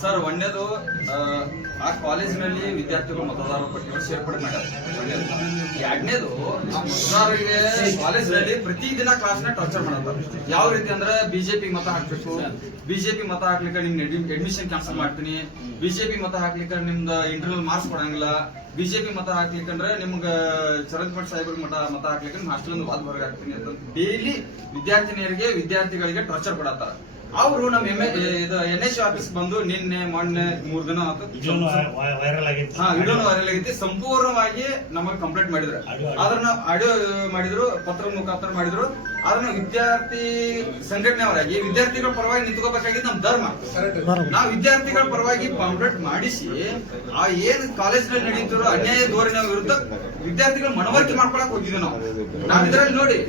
Sir ಒಂದೇದು ಆ ಕಾಲೇಜಿನಲ್ಲಿ ವಿದ್ಯಾರ್ಥಿಗಳು ಮತದಾರರ ಪಟ್ಟಿಗಳು ಸೇರ್ಪಡೆ ಮಾಡ್ಯಾರ. ಎರಡನೇದು ಮತದಾರರಿಗೆ ಕಾಲೇಜಿನಲ್ಲಿ ಪ್ರತಿದಿನ ಕ್ಲಾಸ್ನ ಟಾರ್ಚರ್ ಮಾಡತ್ತಾರೆ. ಯಾವ ರೀತಿ ಅಂದ್ರೆ ಬಿಜೆಪಿ ಮತ ಹಾಕ್ಬೇಕು, ಬಿಜೆಪಿ ಮತ ಹಾಕ್ಲಿಕ್ಕೆ ನಿಮ್ ಅಡ್ಮಿಷನ್ ಕ್ಯಾನ್ಸಲ್ ಮಾಡ್ತೀನಿ, ಬಿಜೆಪಿ ಮತ ಹಾಕ್ಲಿಕ್ಕೆ ನಿಮ್ದು ಇಂಟರ್ನಲ್ ಮಾರ್ಕ್ಸ್ ಕೊಡಂಗಿಲ್ಲ, ಬಿಜೆಪಿ ಮತ ಹಾಕ್ಲಿಕ್ಕಂದ್ರೆ ನಿಮ್ಗ ಚರಂದ್ಮಠ್ ಸಾಹೇಬ್ರಿಗೆ ಮತ ಹಾಕ್ಲಿಕ್ಕೆ ನಿಮ್ ಹಾಸ್ಟೆಲ್ ವಾದ ಹೊರಗೆ ಹಾಕ್ತೀನಿ ಅಂತ ಡೈಲಿ ವಿದ್ಯಾರ್ಥಿಗಳಿಗೆ ಟಾರ್ಚರ್ ಕೊಡತ್ತಾರ. ಅವರು ನಮ್ಮ NSU ಆಫೀಸ್ ಬಂದು ನಿನ್ನೆ ಮೊನ್ನೆ 3 ದಿನ ವೈರಲ್ ಆಗೈತಿ. ಸಂಪೂರ್ಣವಾಗಿ ನಮಗೆ ಕಂಪ್ಲೇಂಟ್ ಮಾಡಿದ್ರು. ಅದನ್ನ ಆಡಿಯೋ ಮಾಡಿದ್ರು, ಪತ್ರ ಮುಖಾಂತರ ಮಾಡಿದ್ರು. ಅದನ್ನ ವಿದ್ಯಾರ್ಥಿ ಸಂಘಟನೆಯವರಾಗಿ ವಿದ್ಯಾರ್ಥಿಗಳ ಪರವಾಗಿ ನಿಂತ್ಕೋಬೇಕಾಗಿದ್ದು ನಮ್ಮ ಧರ್ಮ. ನಾವು ವಿದ್ಯಾರ್ಥಿಗಳ ಪರವಾಗಿ ಪಾಂಪ್ಲೆಟ್ ಮಾಡಿಸಿ ಆ ಏನ್ ಕಾಲೇಜಿನಲ್ಲಿ ನಡೆಯುತ್ತಿರೋ ಅನ್ಯಾಯ ಧೋರಣೆ ವಿರುದ್ಧ ವಿದ್ಯಾರ್ಥಿಗಳ ಮನವರಿಕೆ ಮಾಡ್ಕೊಳಕ್ ಹೋಗಿದ್ವಿ ನಾವು.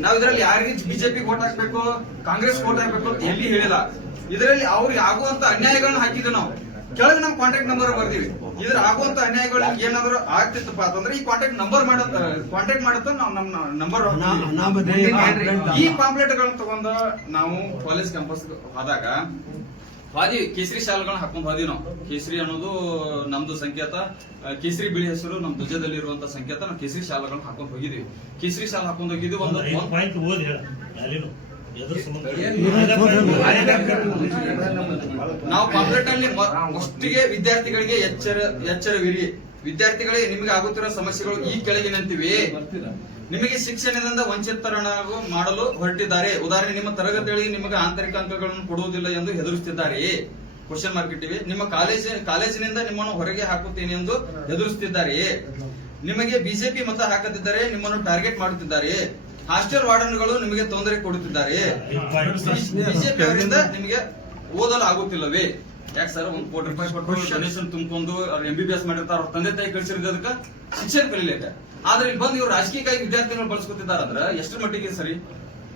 ನಾವಿದ್ರಲ್ಲಿ ಯಾರಿಗೆ ಬಿಜೆಪಿ ವೋಟ್ ಹಾಕ್ಬೇಕು, ಕಾಂಗ್ರೆಸ್ ವೋಟ್ ಹಾಕ್ಬೇಕು ಅಂತ ಎಲ್ಲಿ ಹೇಳಿಲ್ಲ. ಇದರಲ್ಲಿ ಅವ್ರಿಗೆ ಆಗುವಂತ ಅನ್ಯಾಯಗಳನ್ನ ಹಾಕಿದ್ವಿ ನಾವು. ಕೆಳಗೆ ನಾವು ಕಾಂಟ್ಯಾಕ್ಟ್ ನಂಬರ್ ಬರ್ತೀವಿ. ಇದ್ರ ಆಗುವಂತ ಅನ್ಯಾಯಗಳು ಏನಾದ್ರು ಆಗ್ತಿತ್ತಪ್ಪ ಅಂತಂದ್ರೆ ಈ ಕಾಂಟ್ಯಾಕ್ಟ್ ಮಾಡುತ್ತ ನಾವು ನಮ್ಮ ನಂಬರ್ ಈ ಪಾಂಪ್ಲೆಟ್ ಗಳನ್ನ ತಗೊಂಡು ನಾವು ಕಾಲೇಜ್ ಕ್ಯಾಂಪಸ್ ಹೋದಾಗ ಕೇಸರಿ ಶಾಲೆಗಳನ್ನ ಹಾಕೊಂಡು ಹೋದಿವಿ ನಾವು. ಕೇಸರಿ ಅನ್ನೋದು ನಮ್ದು ಸಂಕೇತ, ಕೇಸರಿ ಬಿಳಿ ಹೆಸರು ನಮ್ ಧ್ವಜದಲ್ಲಿ ಇರುವಂತ ಸಂಕೇತ. ನಾವು ಕೇಸರಿ ಶಾಲೆಗಳನ್ನ ಹಾಕೊಂಡು ಹೋಗಿದ್ವಿ. ಕೇಸರಿ ಶಾಲೆ ಹಾಕೊಂಡು ಹೋಗಿದ್ವಿ. ನಾವು ಪಾಂಪ್ಲೆಟ್ ಅಲ್ಲಿ ಅಷ್ಟಿಗೆ ವಿದ್ಯಾರ್ಥಿಗಳಿಗೆ ಎಚ್ಚರವಿರಿ. ವಿದ್ಯಾರ್ಥಿಗಳಿಗೆ ನಿಮಗೆ ಆಗುತ್ತಿರುವ ಸಮಸ್ಯೆಗಳು ಈ ಕೆಳಗಿನಂತಿವೆ. ನಿಮಗೆ ಶಿಕ್ಷಣದಿಂದ ವಂಚಿತರನ್ನಾಗಿ ಮಾಡಲು ಹೊರಟಿದ್ದಾರೆ. ಉದಾಹರಣೆ, ನಿಮ್ಮ ತರಗತಿಗಳಿಗೆ ನಿಮಗೆ ಆಂತರಿಕ ಅಂಕಗಳನ್ನು ಕೊಡುವುದಿಲ್ಲ ಎಂದು ಹೆದರಿಸುತ್ತಿದ್ದಾರೆ. ಕ್ವಶನ್ ಮಾರ್ಕ್ ಇಟ್ಟಿವೆ. ನಿಮ್ಮ ಕಾಲೇಜಿನಿಂದ ನಿಮ್ಮನ್ನು ಹೊರಗೆ ಹಾಕುತ್ತೇನೆ ಎಂದು ಹೆದರಿಸುತ್ತಿದ್ದಾರೆ. ನಿಮಗೆ ಬಿಜೆಪಿ ಮತ ಹಾಕುತ್ತಿದ್ದಾರೆ. ನಿಮ್ಮನ್ನು ಟಾರ್ಗೆಟ್ ಮಾಡುತ್ತಿದ್ದಾರೆ. ಹಾಸ್ಟೆಲ್ ವಾರ್ಡನ್ಗಳು ನಿಮಗೆ ತೊಂದರೆ ಕೊಡುತ್ತಿದ್ದಾರೆ. ಬಿಜೆಪಿ ಅವರಿಂದ ನಿಮಗೆ ಓದಲು ಆಗುತ್ತಿಲ್ಲವೇ? ಯಾಕೆ ಸರ್, 1 ಕೋಟಿ ರೂಪಾಯಿ ಕೊಟ್ಟು ಡೊನೇಷನ್ ತುಂಬಿಕೊಂಡು ಅವ್ರು MBBS ಮಾಡಿರ್ತಾರ, ಅವ್ರ ತಂದೆ ತಾಯಿ ಕಳಿಸಿರೋದಕ್ಕೆ ಶಿಕ್ಷಣ ಕಲಿಲೇಕ. ಆದ್ರೆ ಇಲ್ಲಿ ಬಂದು ಇವ್ರು ರಾಜಕೀಯಕ್ಕಾಗಿ ವಿದ್ಯಾರ್ಥಿಗಳು ಬಳಸ್ಕೊತಿದ್ದಾರೆ ಅಂದ್ರೆ ಎಷ್ಟರ ಮಟ್ಟಿಗೆ ಸರಿ?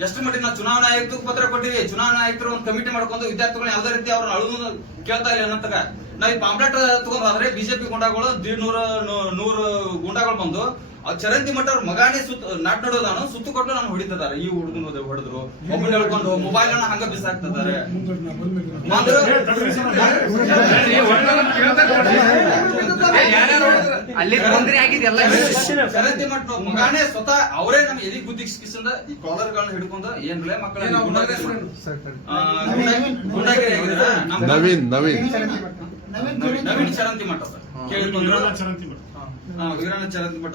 ಎಷ್ಟರ ಮಟ್ಟಿಗೆ ನಾವು ಚುನಾವಣಾ ಆಯುಕ್ತಕ್ಕೆ ಪತ್ರ ಕೊಟ್ಟಿವಿ. ಚುನಾವಣಾ ಆಯುಕ್ತರು ಒಂದು ಕಮಿಟಿ ಮಾಡ್ಕೊಂಡು ವಿದ್ಯಾರ್ಥಿಗಳು ಯಾವ್ದೇ ರೀತಿ ಅವ್ರನ್ನ ಅಳುವುದು ಕೇಳ್ತಾ ಇಲ್ಲ ಅನ್ನತ್ತಾಗ ನಾವ್ ಈ ಪಾಂಪ್ಲೆಟ್ ತಗೊಂಡ್ ಹೋದ್ರೆ ಬಿಜೆಪಿ ಗುಂಡಾಗಳು 100 ಗುಂಡಾಗಳು ಬಂದು ಚರಂತಿ ಮಠ ಅವ್ರ ಮಗಾನೇ ನಾಟ್ ನೋಡೋದಾನು ಸುತ್ತು ಕೊಟ್ಟು ನಾನು ಹೊಡಿತಿದ್ದಾರೆ. ಈ ಹುಡುಗನ ಹೊಡೆದ್ರು, ಒಬ್ಬನ ಹೇಳ್ಕೊಂಡು ಮೊಬೈಲ್ ಅನ್ನ ಹಂಗ ಬಿಸಾಕ್ತಿದ್ದಾರೆ. ಚರಂತಿ ಮಠ ಮಗಾನೇ ಸ್ವತಃ ಅವರೇ ನಮ್ ಎದಿ ಬುದ್ಧಿ ಕಿಸಿಂದ ಈ ಕಾಲರ್ ಗಳನ್ನ ಹಿಡ್ಕೊಂಡು ಏನ್ರೇ ಮಕ್ಕಳ ನವೀನ್ ಚರಂತಿ ಮಠ ಕೇಳಿಕೊಂಡ್ರು. ವೀರಣ್ಣ ಚರಂತಿ ಮಠ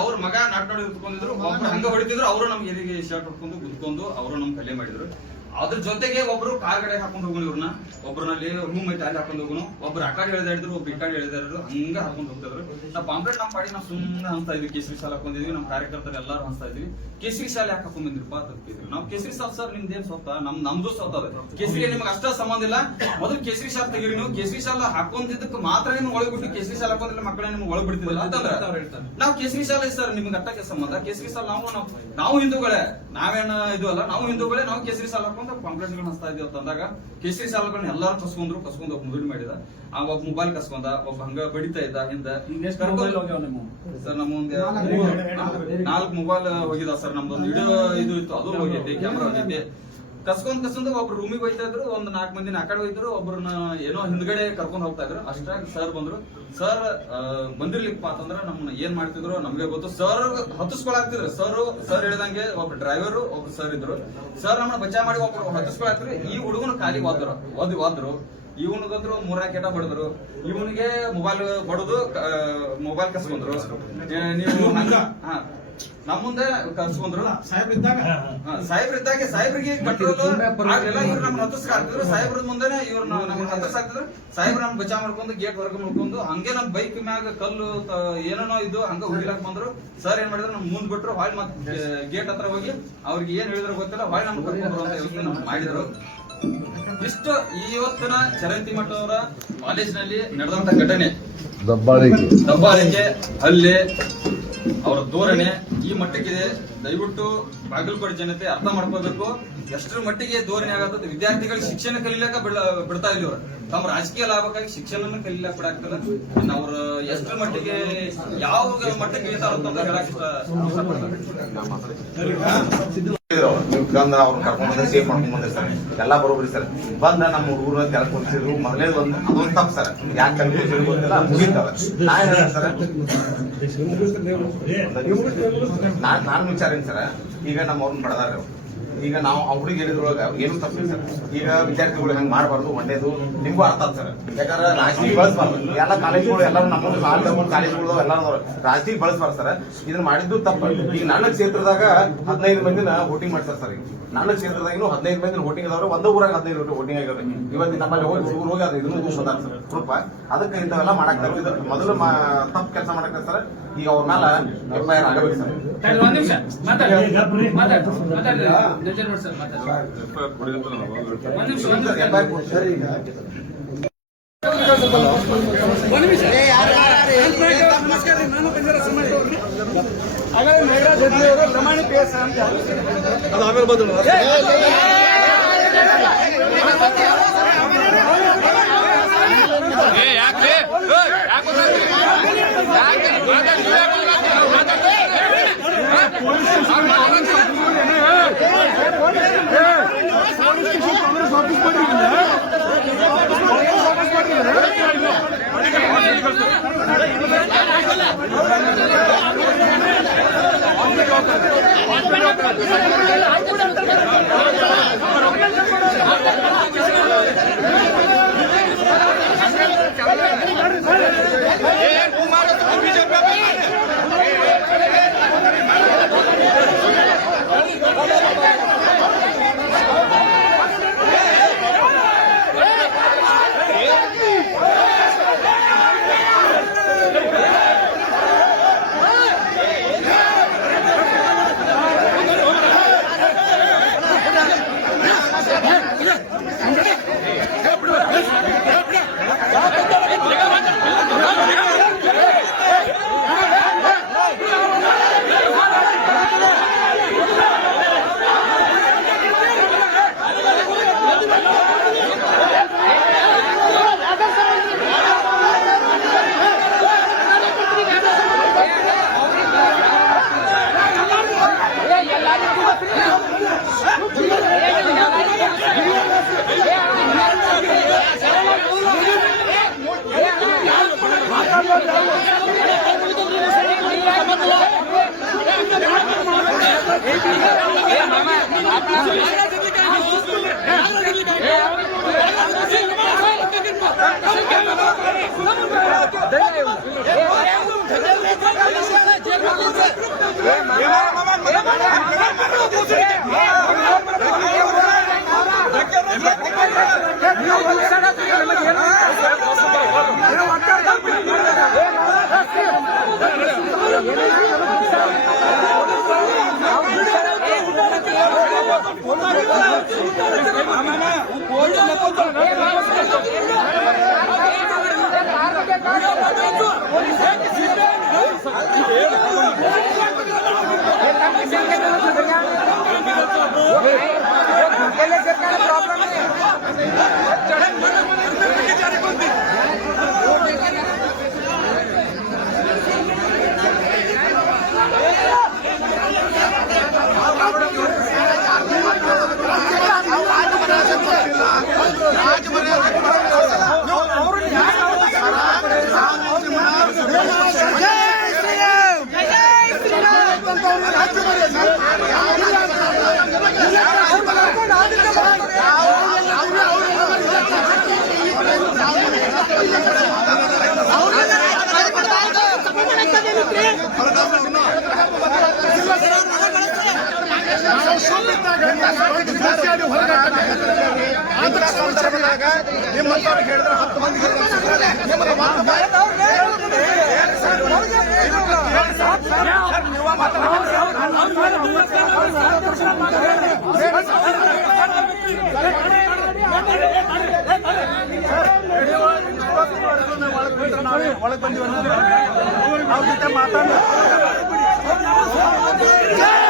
ಅವ್ರ ಮಗ ನಾಟ್ ನೋಡಿ ಇಟ್ಕೊಂಡಿದ್ರು. ಒಬ್ರು ಹಂಗ ಹೊಡಿತಿದ್ರು. ಅವರು ನಮ್ಗೆ ಎದಿಗೆ ಶರ್ಟ್ ಹೊಡ್ಕೊಂಡು ಕುದ್ಕೊಂಡು ಅವರು ನಮ್ ಕಲೆ ಮಾಡಿದ್ರು. ಅದ್ರ ಜೊತೆಗೆ ಒಬ್ರು ಕಾರ್ ಗಡೆ ಹಾಕೊಂಡು ಹೋಗೋಣ, ಇವ್ರನ್ನ ಒಬ್ರಲ್ಲಿ ರೂಮ್ ಐತೆ ಅಲ್ಲಿ ಹಾಕೊಂಡು ಹೋಗೋಣ, ಒಬ್ರು ಆ ಕಡೆ ಎಳೆದಾಡಿದ್ರು, ಒಬ್ರು ಈ ಕಡೆ ಎಳೆದಾಡಿದ್ರು, ಹಂಗ ಹಾಕೊಂಡು ಹೋಗ್ತಿದ್ರು. ನಾವು ಪಾಂಪ್ಲೆಟ್ ನಮ್ಮ ಪಾಡಿ ನಾವು ಸುಮ್ಮನೆ ಹಂಚ್ತಾ ಇದ್ವಿ. ಕೇಸರಿ ಶಾಲೆ ಹಾಕೊಂಡಿದ್ವಿ. ನಮ್ಮ ಕಾರ್ಯಕರ್ತರು ಎಲ್ಲಾರು ಹಂಚ್ತಾ ಇದ್ವಿ. ಕೇಸರಿ ಶಾಲೆ ಯಾಕೆ ಹಾಕೊಂಡ್ ಬಂದಿರಪ್ಪ ತಪ್ಪಿದ್ವಿ. ನಾವು ಕೇಸರಿ ಶಾಲೆ ಸರ್ ನಿಮ್ದೇನ್ ಸ್ವತ್ತ ನಮ್ದು ಸ್ವತ್ತ ಅದ. ಕೇಸರಿಗೆ ನಿಮ್ಗೆ ಅಷ್ಟ ಸಂಬಂಧ ಇಲ್ಲ. ಮೊದಲು ಕೇಸರಿ ಶಾಲೆ ತೆಗೀರಿ. ನೀವು ಕೇಸರಿ ಶಾಲೆ ಹಾಕೊಂಡಿದ್ದಕ್ಕೆ ಮಾತ್ರ ನಿಮ್ಗೆ ಒಳಗ್ಬಿಟ್ಟು ಕೇಸರಿ ಶಾಲೆ ಹಾಕೊಂಡಿಲ್ಲ ಮಕ್ಕಳ ನಿಮ್ಗೆ ಒಳಗ್ ಬಿಡ್ತಿಲ್ಲ ಅಂತಂದ್ರೆ ನಾವು ಕೇಸರಿ ಶಾಲೆ ಸರ್ ನಿಮ್ಗೆ ಅಟ್ಟಕ್ಕೆ ಸಂಬಂಧ. ಕೇಸರಿ ಶಾಲೆ ನಾವು ಹಿಂದೂಗಳೇ, ನಾವೇನ ಇದು ಅಲ್ಲ, ನಾವು ಹಿಂದೂಗಳೇ. ನಾವು ಕೇಸರಿ ಶಾಲೆ ಹಾಕೊಂಡು ಪಾಂಪ್ಲೆಟ್ ಗಳನ್ನ ಹಚ್ತಾ ಇದೀವಿ ಅಂತಂದಾಗ ಕೇಸರಿ ಶಾಲೆಗಳನ್ನ ಎಲ್ಲಾರು ಕಸ್ಕೊಂಡ್ ಒಬ್ಬ ಮುದುಡಿ ಮಾಡಿದ, ಆ ಒಬ್ಬ ಮೊಬೈಲ್ ಕಸ್ಕೊಂಡ, ಒಬ್ಬ ಹಂಗ ಬಡಿತಾ ಇದ್ದ. ಹಿಂದೆ ಸರ್ ನಮ್ಮ 4 ಮೊಬೈಲ್ ಹೋಗಿದಾವ ಸರ್. ನಮ್ದೊಂದು ವಿಡಿಯೋ ಇದು ಇತ್ತು, ಅದು ಹೋಗೈತಿ, ಕ್ಯಾಮ್ರಾ ಹೋಗೈತಿ. ಕಸ್ಕೊಂಡ್ ಒಬ್ರು ರೂಮಿಗೆ ಹೋಯ್ತಾ ಇದ್ರು. ಒಂದು 4 ಮಂದಿನ ಆ ಕಡೆ ಹೋಯ್ತು. ಒಬ್ರನ್ನ ಏನೋ ಹಿಂದ್ಗಡೆ ಕರ್ಕೊಂಡ್ ಹೋಗ್ತಾ ಇದ್ರು. ಅಷ್ಟಾಗಿ ಸರ್ ಬಂದ್ರು. ಸರ್ ಬಂದಿರ್ಲಿಕ್ಕಪ್ಪ ಅಂತಂದ್ರ ನಮ್ಮನ್ನ ಏನ್ ಮಾಡ್ತಿದ್ರು ನಮ್ಗೆ ಗೊತ್ತು. ಸರ್ ಹತ್ತಿಸ್ಕೊಳಾಗ್ತಿದ್ರು. ಸರ್ ಹೇಳಿದಂಗೆ ಒಬ್ಬ ಡ್ರೈವರ್ ಒಬ್ರು ಸರ್ ಇದ್ರು. ಸರ್ ನಮ್ಮನ್ನ ಬಚಾವ್ ಮಾಡಿ ಒಬ್ರು ಹತ್ತಿಸ್ಕೊಳಾಗ್ತಿದ್ರು. ಈ ಹುಡುಗನ ಖಾಲಿ ವಾದ್ರು. ಇವನಿಗಂದ್ರು 3 ರಾಕೆಟ ಬಡದ್ರು. ಇವನಿಗೆ ಮೊಬೈಲ್ ಬಡದು ಮೊಬೈಲ್ ಕಸ್ಕೊಂಡ್ರು. ನೀವು ನಮ್ಮ ಮುಂದೆ ಕರ್ಸ್ಕೊಂಡ್ರು. ಸಾಹೇಬ್ರಿದ್ದಾಗೆ ಸಾಹೇಬ್ರಿಗೆ ಕಂಟ್ರೋಲ್ ಆಗ್ಲಿಲ್ಲ. ಇವ್ರು ನಮ್ನ ಹತ್ತಿಸ್ಕಾಗ್ತಿದ್ರು. ಸಾಹೇಬ್ರ ಮುಂದೆನೆ ಇವ್ರನ್ನ ನಮ್ಗೆ ಹತ್ತಿಸಾಕ್ತಿದ್ರು. ಸಾಹೇಬ್ರ ನಮ್ ಬಚಾವ್ ಮಾಡ್ಕೊಂಡು ಗೇಟ್ ಹೊರಗೆ ಮಾಡ್ಕೊಂಡು ಹಂಗೆ ನಮ್ ಬೈಕ್ ಮ್ಯಾಗ ಕಲ್ಲು ಏನೇನೋ ಇದು ಹಂಗ ಹುಗಿಲಾಕ್ ಬಂದ್ರು. ಸರ್ ಏನ್ ಮಾಡಿದ್ರು, ನಮ್ ಮುಂದ್ ಬಿಟ್ರು. ಹೊಳ್ ಮತ್ ಗೇಟ್ ಹತ್ರ ಹೋಗಿ ಅವ್ರಿಗೆ ಏನ್ ಹೇಳಿದ್ರು ಗೊತ್ತಿಲ್ಲ, ಹೊಳ್ ನಮ್ಗೆ ಕರ್ಕೊಂಡ್ರು ಅಂತ ಯೋಚನೆ ನಮ್ಗೆ ಮಾಡಿದ್ರು. ಇಷ್ಟು ಇವತ್ತಿನ ಚರಂತಿ ಮಠ ಅವರ ಕಾಲೇಜಿನಲ್ಲಿ ನಡೆದಂತ ಘಟನೆ, ದಬ್ಬಾಳಿಕೆ, ಹಲ್ಲೆ ಅವರ ಧೋರಣೆ ಈ ಮಟ್ಟಕ್ಕಿದೆ. ದಯವಿಟ್ಟು ಬಾಗಲಕೋಟೆ ಜನತೆ ಅರ್ಥ ಮಾಡ್ಕೋಬೇಕು. ಎಷ್ಟರ ಮಟ್ಟಿಗೆ ಧೋರಣೆ ಆಗತ್ತೆ, ವಿದ್ಯಾರ್ಥಿಗಳಿಗೆ ಶಿಕ್ಷಣ ಕಲಿಲಾಕ ಬಿಡ್ತಾ ಇಲ್ಲ ಇವ್ರು. ತಮ್ಮ ರಾಜಕೀಯ ಲಾಭಕ್ಕಾಗಿ ಶಿಕ್ಷಣ ಕಲಿಲಾಕ ಬಿಡಾಕ್ತಲ್ಲ. ಅವ್ರು ಎಷ್ಟರ ಮಟ್ಟಿಗೆ ಯಾವ ಮಟ್ಟಕ್ಕೆ ಇಳಿತಾರಂತ ಹೇಳಕ್ ಇಷ್ಟಪಡ್ತಾರೆ. ಬಂದ ಅವ್ರು ಕರ್ಕೊಂಡ್ ಬಂದ್ರೆ ಸೇಫ್ ಮಾಡ್ಕೊಂಡ್ ಬಂದ್ರೆ ಸರ್ ಎಲ್ಲಾ ಬರೋಬ್ರಿ ಸರ್. ಬಂದ ನಮ್ಮ ಹುಡುಗರು ಕೆಲ್ಕೊಡ್ಸಿದ್ರು ಮೊದಲೇ ಒಂದು ಅದೊಂದು ತಪ್ಪು ಸರ್. ಯಾಕೆ ಕೆಲ್ಕೊಡ್ಸಿದ್ರು ಗೊತ್ತಿಲ್ಲ, ಮುಗಿತಾವ. ನಾ ಏನ ಸರ್ ನಾನು ವಿಚಾರೇನು ಸರ್, ಈಗ ನಮ್ಮ ಅವ್ರನ್ನ ಬಡದಾರ. ಈಗ ನಾವು ಅವ್ರಿಗೆ ಹೇಳಿದ್ರೊಳಗ ಏನು ತಪ್ಪಿಲ್ಲ ಸರ್. ಈಗ ವಿದ್ಯಾರ್ಥಿಗಳು ಹಂಗೆ ಮಾಡಬಾರ್ದು, ಒಳ್ಳೇದು ನಿಮ್ಗೂ ಅರ್ಥ ಆಯ್ತು ಸರ್. ಯಾಕಂದ್ರೆ ರಾಜಕೀಯ ಬಳಸಬಾರ್ದು. ಎಲ್ಲ ಕಾಲೇಜ್ಗಳು ಎಲ್ಲರೂ ನಮ್ಮ ಕಾಲೇಜ್ಗಳು ಎಲ್ಲರೂ ರಾಜಕೀಯ ಬಳಸಬಾರ್ದು ಸರ್. ಇದನ್ನ ಮಾಡಿದ್ದು ತಪ್ಪು. ಈಗ ನನ್ನ ಕ್ಷೇತ್ರದಾಗ 15 ಮಂದಿನ ವೋಟಿಂಗ್ ಮಾಡ್ತಾರೆ ಸರ್. ಈಗ ನನ್ನ ಕ್ಷೇತ್ರದಾಗಿನೂ 15 ಮಂದಿನ ವೋಟಿಂಗ್ ಅದಾವ್ರೆ. ಒಂದೇ ಊರಾಗ 15 ವೋಟಿಂಗ್ ಆಗ್ಯಾವ್ರಿ. ಇವತ್ತು ನಮ್ಮಲ್ಲಿ ಹುಡುಗರು ಹೋಗಿ ಅದು ಇದನ್ನು ಬಂದಾರ ಸರ್ ಗ್ರೂಪ್. ಅದಕ್ಕೆ ಇಂಥವೆಲ್ಲ ಮಾಡಾಕ್ತಾರೆ. ಇದು ಮೊದಲು ತಪ್ಪು ಕೆಲಸ ಮಾಡಾಕ್ತಾರೆ ಸರ್. ಈಗ ಅವ್ರ ಮೇಲೆ FIR ಆಗಬೇಕು ಸರ್. ಒಂದ್ ನಿಮಿಷ ಆಮೇಲೆ ಬಂದ್ರು ಒಳಗೆ ಬಂದಿವ ಅವ್ರ ಜೊತೆ ಮಾತಾಡ ಜೈ